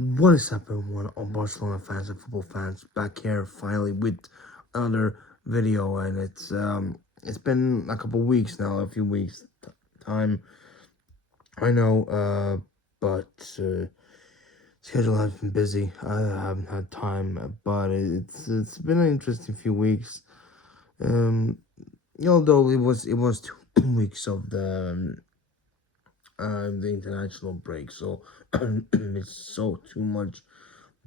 What is up, everyone, on Barcelona fans and football fans? Back here finally with another video, and it's been a couple weeks now, a few weeks time. I know, but schedule has been busy. I haven't had time, but it's been an interesting few weeks. Um, Although it was 2 weeks of the international break, so it's so too much,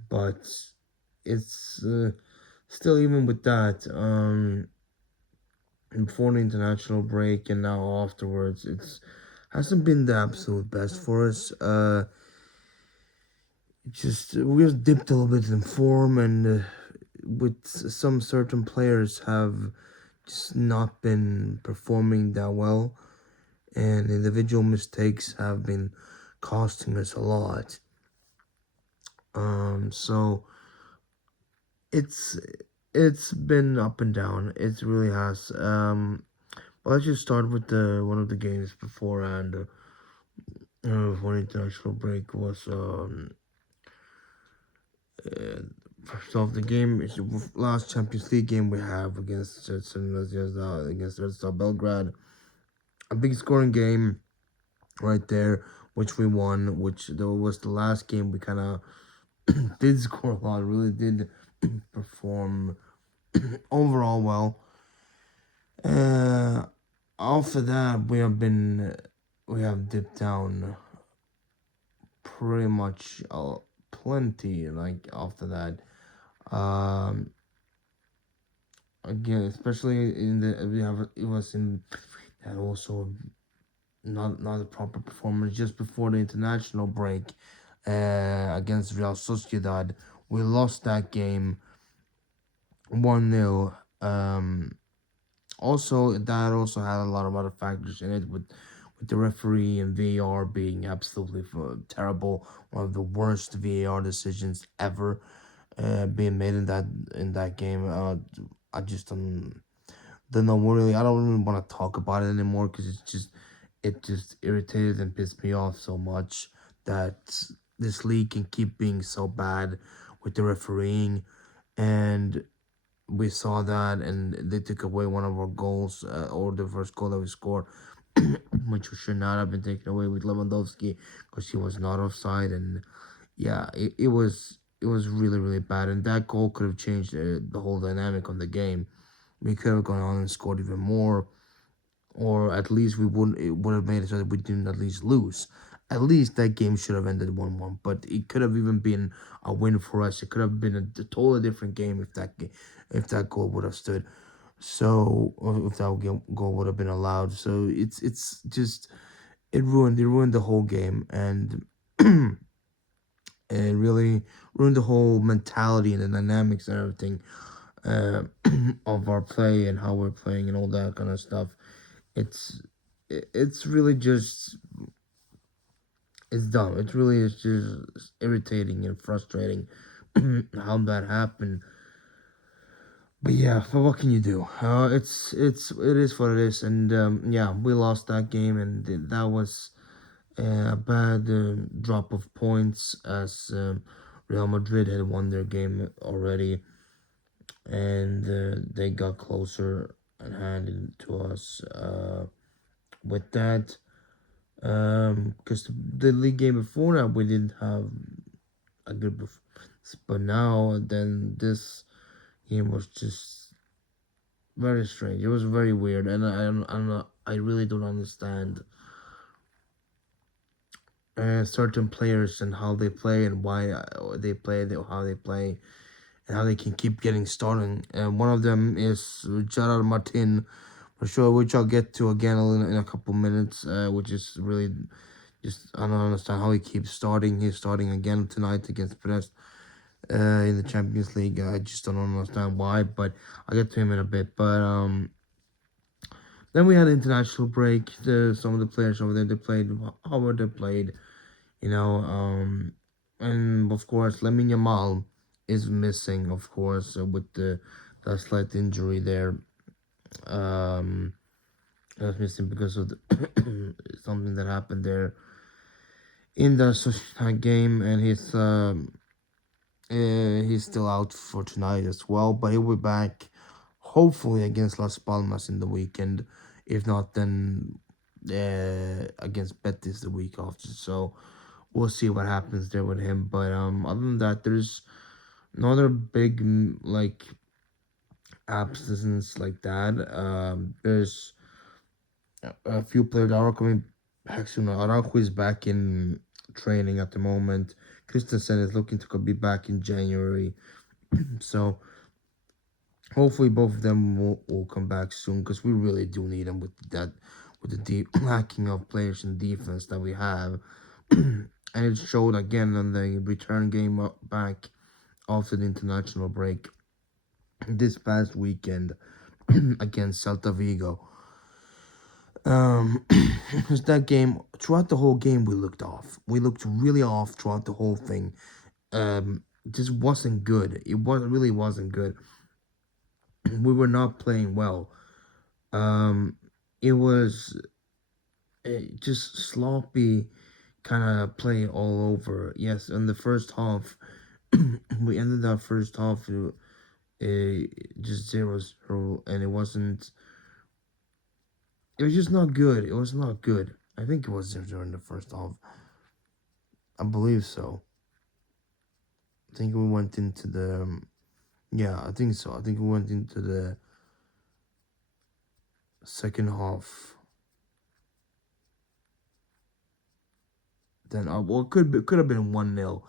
but it's still, even with that, before the international break and now afterwards, it's hasn't been the absolute best for us. Just we just dipped a little bit in form, and with some certain players have just not been performing that well, and individual mistakes have been costing us a lot. So it's it's been up and down. It really has. Well, let's just start with the one of the games beforehand. Before international break was uh, first off, the game is the last Champions League game we have against against Red Star Belgrade. A big scoring game right there, which we won. Which though was the last game we kind of did score a lot. Really did perform overall well. Uh, After that, we have dipped down pretty much plenty. Like after that, um, again, especially in the we have it was in that also not a proper performance just before the international break, against Real Sociedad. We lost that game 1-0. Also, that also had a lot of other factors in it, with the referee and VAR being absolutely terrible. One of the worst VAR decisions ever being made in that game. I just don't know, really. I don't even want to talk about it anymore because it just irritated and pissed me off so much that this league can keep being so bad with the refereeing. And we saw that, and they took away one of our goals, or the first goal that we scored, which should not have been taken away with Lewandowski because he was not offside. And yeah, it was really really bad, and that goal could have changed the whole dynamic on the game. We could have gone on and scored even more, or at least we wouldn't. It would have made it so that we didn't at least lose. At least that game should have ended 1-1, but it could have even been a win for us. It could have been a totally different game if that goal would have stood. So, or if that goal would have been allowed. So it's just it ruined the whole game, and it really ruined the whole mentality and the dynamics and everything, uh, of our play and how we're playing and all that kind of stuff. It's it's really just it's dumb. It really is just irritating and frustrating how that happened. But yeah, but what can you do? It is what it is, and yeah, we lost that game, and that was a bad drop of points, as Real Madrid had won their game already, and they got closer and handed to us with that. Because the league game before that we didn't have a good performance, but now then this game was just very strange. It was very weird, and I really don't understand certain players and how they play and why they play, how they play, and how they can keep getting started. And one of them is Gerard Martin, for sure, which I'll get to again in a couple minutes, which is really just, I don't understand how he keeps starting. He's starting again tonight against Brest in the Champions League. I just don't understand why, but I'll get to him in a bit. But then we had international break. Some of the players over there, they played however they played, you know. And of course, Lamine Yamal is missing, of course, with the slight injury there. That's missing because of something that happened there in the Sociedad game, and he's still out for tonight as well. But he'll be back hopefully against Las Palmas in the weekend. If not, then against Betis the week after. So we'll see what happens there with him. But other than that, there's another big like absence like that. There's a few players that are coming back soon. Araujo is back in training at the moment. Christensen is looking to be back in January. So hopefully both of them will come back soon because we really do need them with the deep lacking of players in defense that we have. And it showed again on the return game back after the international break this past weekend against Celta Vigo. Because that game, throughout the whole game, we looked off. We looked really off throughout the whole thing. Just wasn't good. Really wasn't good. We were not playing well. Um, it was just sloppy kind of play all over. Yes, in the first half, we ended our first half just 0-0, and it wasn't. It was just not good. It was not good. I think it was 0-0 in the first half. I believe so. I think we went into the. Yeah, I think so. I think we went into the second half. Then, well, could have been 1-0.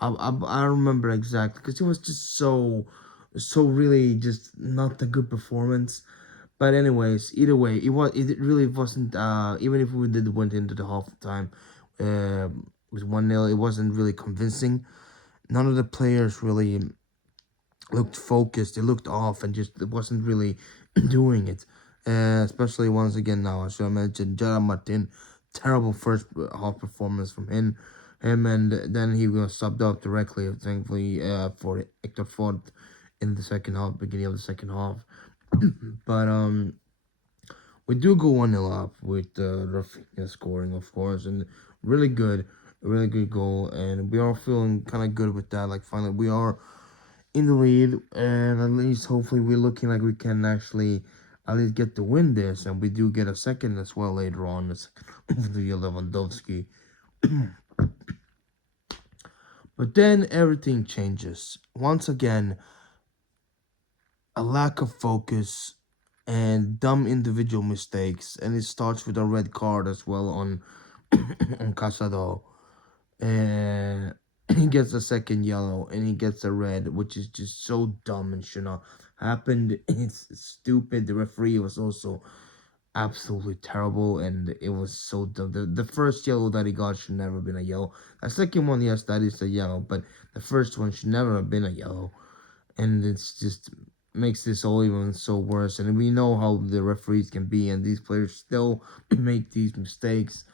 I don't remember exactly because it was just so really just not a good performance. But anyways, either way, it really wasn't. Even if we did went into the half time, with 1-0, it wasn't really convincing. None of the players really looked focused. They looked off and just it wasn't really doing it. Especially once again now, as I mentioned, Gerard Martin, terrible first half performance from him, and then he was subbed up directly, thankfully, for Hector Ford in the second half, beginning of the second half. But we do go 1-0 up with Rafinha scoring, of course, and really good, really good goal, and we are feeling kind of good with that. Like finally, we are in the lead, and at least hopefully we're looking like we can actually at least get to win this, and we do get a second as well later on. The second of the Lewandowski. But then everything changes once again. A lack of focus and dumb individual mistakes, and it starts with a red card as well on on Casado. And he gets a second yellow and he gets a red, which is just so dumb and should not happen. It's stupid. The referee was also absolutely terrible, and it was so dumb. The first yellow that he got should never have been a yellow. The second one, yes, that is a yellow, but the first one should never have been a yellow, and it's just makes this all even so worse. And we know how the referees can be, and these players still make these mistakes,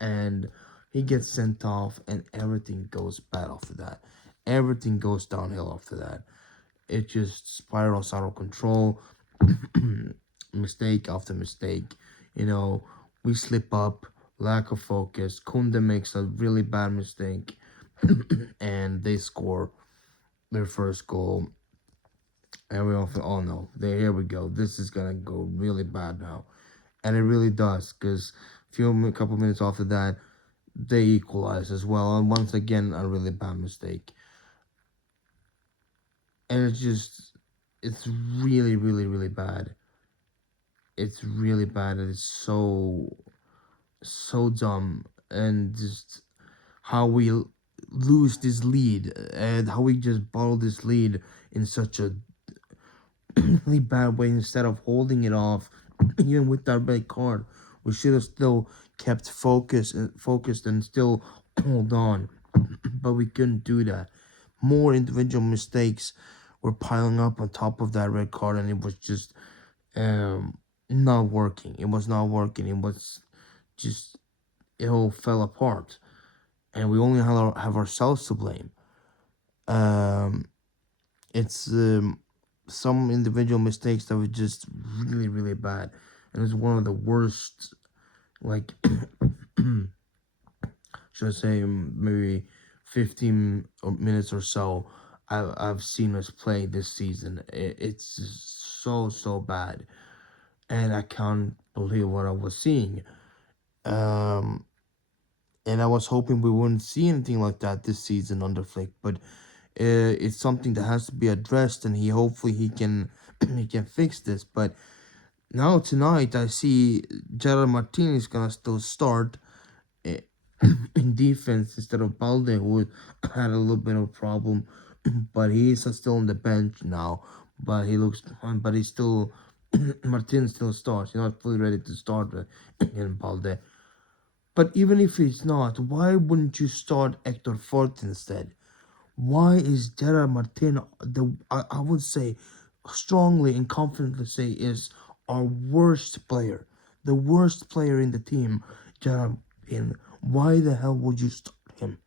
and he gets sent off, and everything goes bad after that. Everything goes downhill after that. It just spirals out of control. Mistake after mistake. You know, we slip up, lack of focus. Kunde makes a really bad mistake, and they score their first goal. And we all feel, oh no, here we go. This is gonna go really bad now, and it really does. Cause a couple minutes after that, they equalize as well, and once again, a really bad mistake. And it's really, really, really bad. It's really bad, and it's so dumb, and just how we lose this lead, and how we just bottle this lead in such a really bad way instead of holding it off, even with that red card. We should have still kept focused and still hold on, but we couldn't do that. More individual mistakes were piling up on top of that red card, and it was just not working. It was not working. It was just it all fell apart, and we only have ourselves to blame. Um, it's some individual mistakes that were just really really bad, and it's one of the worst like should I say, maybe 15 minutes or so, I've seen us play this season. It's just so bad, and I can't believe what I was seeing. Um, and I was hoping we wouldn't see anything like that this season under Flick, but it's something that has to be addressed, and hopefully he can he can fix this. But now tonight, I see Gerard Martinez gonna still start eh, in defense instead of Balde, who had a little bit of a problem, but he is still on the bench now. But he looks, but he's still Martinez still starts. He's not fully ready to start in Balde. But even if he's not, why wouldn't you start Hector Fort instead? Why is Gerard Martin I would say strongly and confidently say is our worst player, the worst player in the team, Gerard Martin. Why the hell would you start him?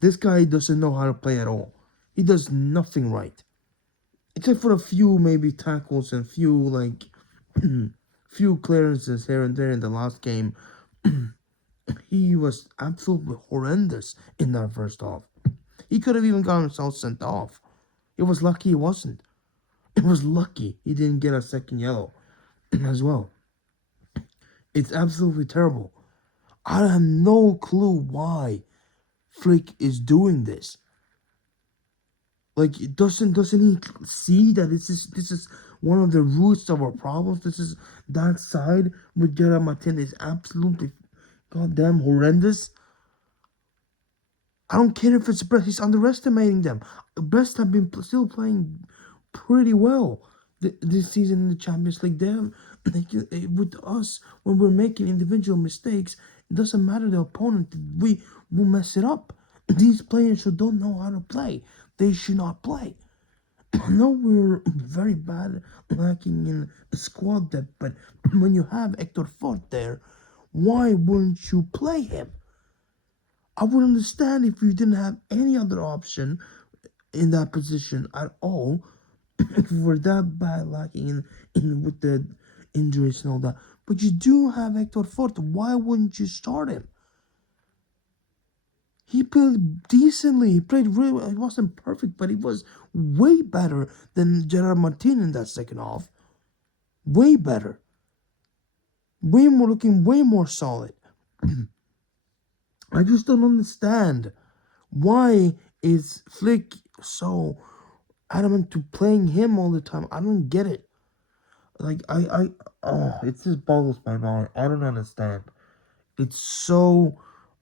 This guy doesn't know how to play at all. He does nothing right, except for a few maybe tackles and few few clearances here and there in the last game. He was absolutely horrendous in that first half. He could have even got himself sent off. It was lucky he wasn't. It was lucky he didn't get a second yellow as well. It's absolutely terrible. I have no clue why Flick is doing this. Like, doesn't he see that this is one of the roots of our problems? This is that side with Gerard Martin is absolutely goddamn horrendous. I don't care if it's Brest. He's underestimating them. Brest have been still playing pretty well this season in the Champions League. With us, when we're making individual mistakes, it doesn't matter the opponent. We will mess it up. These players who don't know how to play, they should not play. I know we're very bad, lacking in squad depth, but when you have Hector Fort there, why wouldn't you play him? I would understand if you didn't have any other option in that position at all. If we were that bad, lacking in with the injuries and all that. But you do have Hector Fort. Why wouldn't you start him? He played decently. He played really well. He wasn't perfect, but he was way better than Gerard Martin in that second half. Way better. Way more looking way more solid. I just don't understand. Why is Flick so adamant to playing him all the time? I don't get it. Like it just boggles my mind. I don't understand. It's so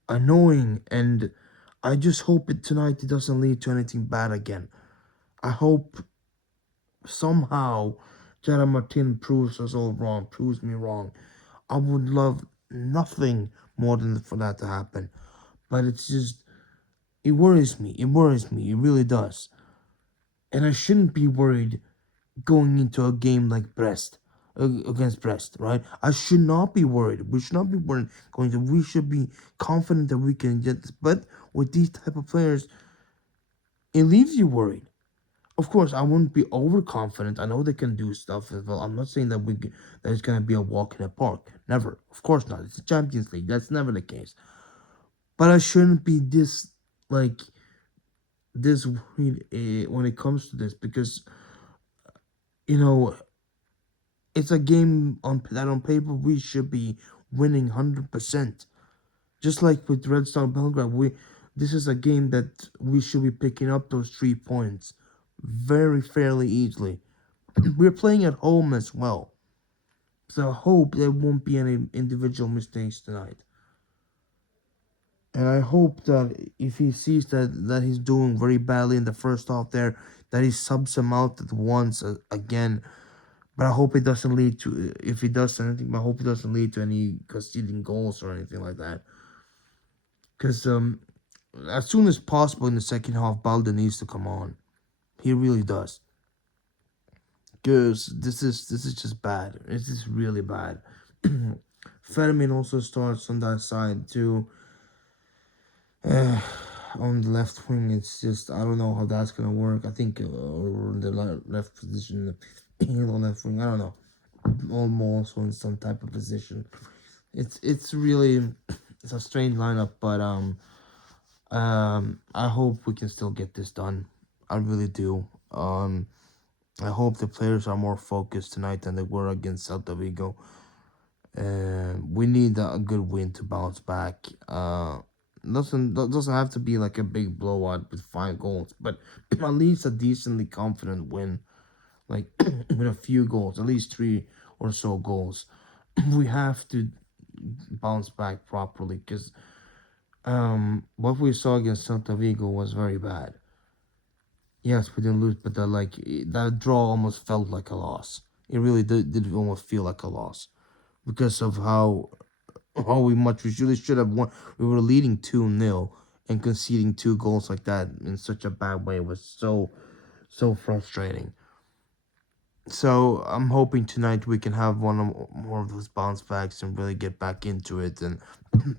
annoying, and I just hope it tonight it doesn't lead to anything bad again. I hope somehow Jada Martin proves us all wrong, proves me wrong. I would love nothing more than for that to happen. But it's just it worries me. It worries me. It really does. And I shouldn't be worried going into a game like Brest against Brest, right? I should not be worried. We should not be worried going to. We should be confident that we can get this. But with these type of players, it leaves you worried. Of course, I wouldn't be overconfident. I know they can do stuff as well. I'm not saying that it's gonna be a walk in the park. Never. Of course not. It's the Champions League. That's never the case. But I shouldn't be like this worried when it comes to this because you know it's a game on paper we should be winning 100%. Just like with Red Star Belgrade, this is a game that we should be picking up those 3 points very fairly easily. We're playing at home as well, so I hope there won't be any individual mistakes tonight. And I hope that if he sees that he's doing very badly in the first half there, that he subs him out at once again. But I hope it doesn't lead to, if he does anything, I hope it doesn't lead to any conceding goals or anything like that. Because as soon as possible in the second half, Balde needs to come on. He really does. Because this is just bad. This is really bad. Fermin also starts on that side too. On the left wing, it's just I don't know how that's gonna work. I think the left position, the left wing. I don't know. Also in some type of position. It's really it's a strange lineup, but I hope we can still get this done. I really do. I hope the players are more focused tonight than they were against Celta Vigo. We need a good win to bounce back. Doesn't have to be like a big blowout with 5 goals, but at least a decently confident win, like with a few goals, at least 3 or so goals. We have to bounce back properly because what we saw against Celta Vigo was very bad. Yes, we didn't lose, but that draw almost felt like a loss. It really did almost feel like a loss because of how we really should have won. We were leading 2-0 and conceding 2 goals like that in such a bad way was so frustrating. So I'm hoping tonight we can have more of those bounce backs and really get back into it and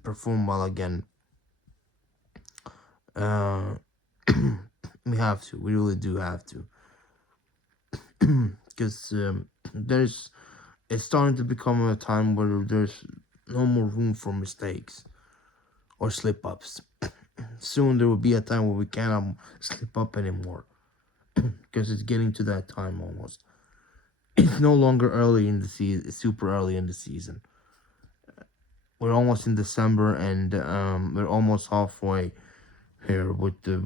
perform well again. Uh, we have to. We really do have to. Because it's starting to become a time where there's no more room for mistakes or slip ups. Soon there will be a time where we cannot slip up anymore because it's getting to that time almost. It's no longer early in the season, it's super early in the season. We're almost in December and we're almost halfway here with the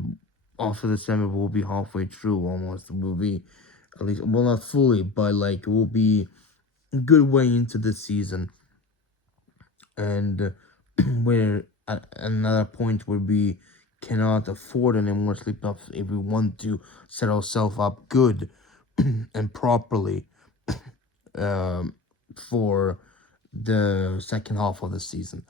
after December we'll be halfway through almost. We'll be at least, well, not fully, but like we'll be a good way into the season, and we're at another point where we cannot afford any more sleep ups if we want to set ourselves up good and properly um, for the second half of the season.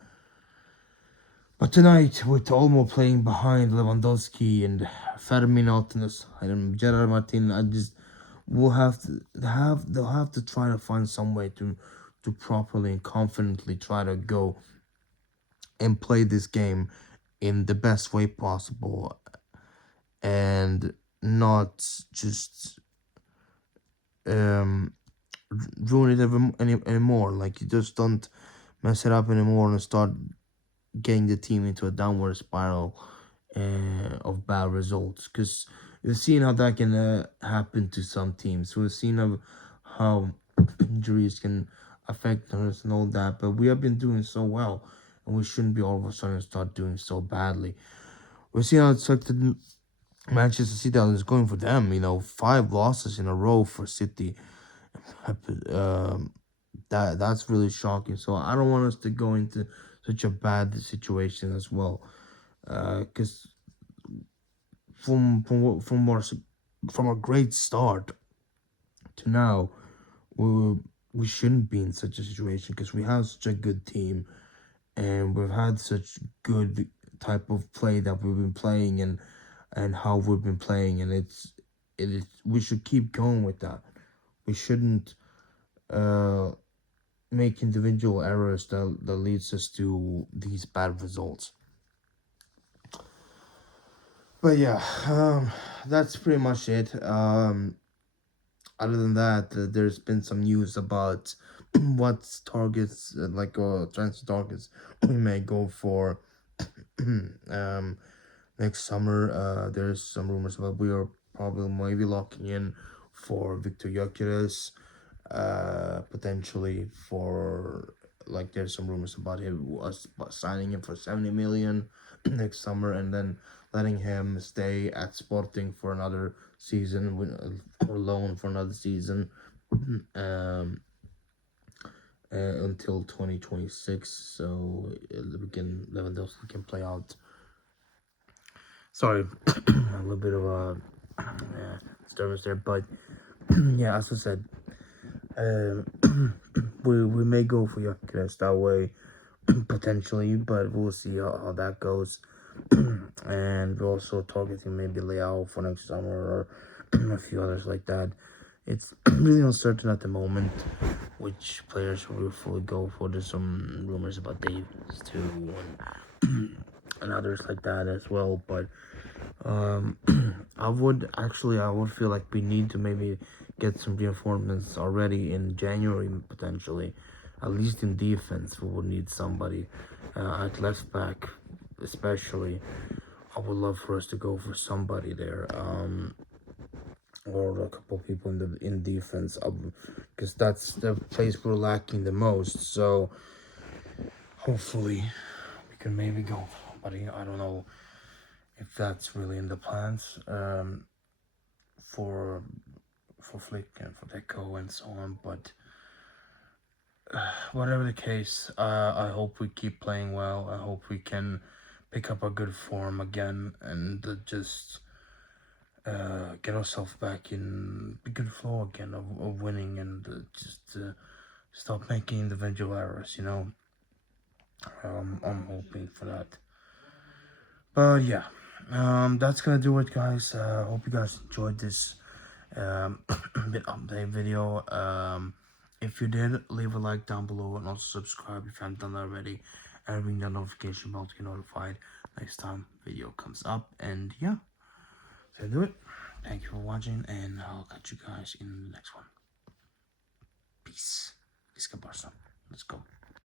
But tonight, with Olmo playing behind Lewandowski and Firmino and Gerard Martin, I just will have to they'll have to try to find some way to properly and confidently try to go and play this game in the best way possible and not just um ruin it anymore. Like you just don't mess it up anymore and start getting the team into a downward spiral of bad results. Because we've seen how that can happen to some teams. We've seen how injuries can affect us and all that. But we have been doing so well, and we shouldn't be all of a sudden start doing so badly. We've seen how it's affected Manchester City how it's going for them. 5 losses in a row for City. Um, that's really shocking. So I don't want us to go into such a bad situation as well. Because from a great start to now, we we shouldn't be in such a situation because we have such a good team and we've had such good type of play that we've been playing and how we've been playing, and it is we should keep going with that. We shouldn't uh make individual errors that leads us to these bad results. But yeah, that's pretty much it. Other than that, there's been some news about what targets, transfer targets, we may go for next summer. There's some rumors about we are probably maybe locking in for Victor Gyökeres, potentially for there's some rumors about us signing him for 70 million next summer and then letting him stay at Sporting for another season with or loan for another season um until 2026, so Lewandowski can play out. Sorry, a little bit of a disturbance there, but yeah, as I said, we may go for Gyökeres that way potentially, but we'll see how that goes. And we're also targeting maybe Leao for next summer or a few others like that. It's really uncertain at the moment which players we will fully go for. There's some rumors about Davies too and others like that as well. But I would feel like we need to maybe get some reinforcements already in January potentially. At least in defense, we would need somebody at left back, especially. I would love for us to go for somebody there, or a couple people in defense, because that's the place we're lacking the most. So hopefully we can maybe go for somebody. I don't know if that's really in the plans, for Flick and for Deco and so on, but whatever the case, I hope we keep playing well. I hope we can pick up a good form again and just get ourselves back in the good flow again of winning, and just stop making individual errors, you know. I'm hoping for that. But yeah, that's gonna do it, guys. Hope you guys enjoyed this bit update video. If you did, leave a like down below and also subscribe if you haven't done that already, and ring that notification bell to get notified next time video comes up. And yeah, so do it. Thank you for watching, and I'll catch you guys in the next one. Peace. Peace, Barça. Let's go.